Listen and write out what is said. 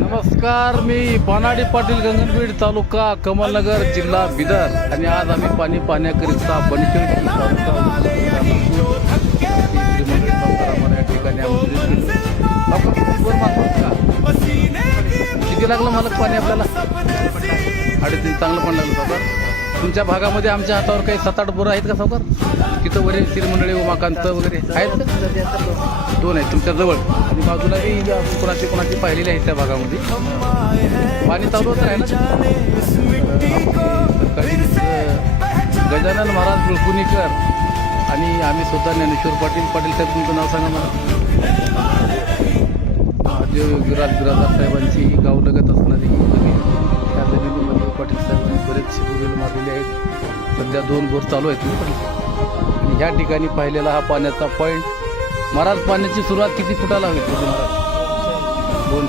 नमस्कार, मी बनाडी पाटील, गंगनबीड तालुका, कमलनगर, जिल्हा बिदर. आणि आज आम्ही पाण्याकरिता बनशेड या ठिकाणी किती लागलं मला पाणी आपल्याला? 3.5 चांगलं पण लागलं सावकार. तुमच्या भागामध्ये आमच्या हातावर काही 7-8 बोरं आहेत का सावकार? तिथं वरील श्रीमंडळी, उमाकांत वगैरे आहेत का? 2 आहेत तुमच्या जवळ. आणि बाजूला बी कोणाची पाहिलेली आहेत त्या भागामध्ये. पाणी चालू होतं आहे ना. गजानन महाराज बुळकुणीकर आणि आम्ही स्वतः ज्ञानेश्वर पाटील साहेब. तुमचं नाव सांगा मला. महादेव योगीराज बिराजदार साहेबांची गावलगत असणारी त्या जमिनीमध्ये पाटील साहेबांनी बरेचसे बोरवेल मारलेले आहेत. सध्या 2 बोर चालू आहेत. आणि ह्या ठिकाणी पाहिलेला हा पाण्याचा पॉईंट. महाराज, पाण्याची सुरुवात किती फुटाला होईल महाराज? 2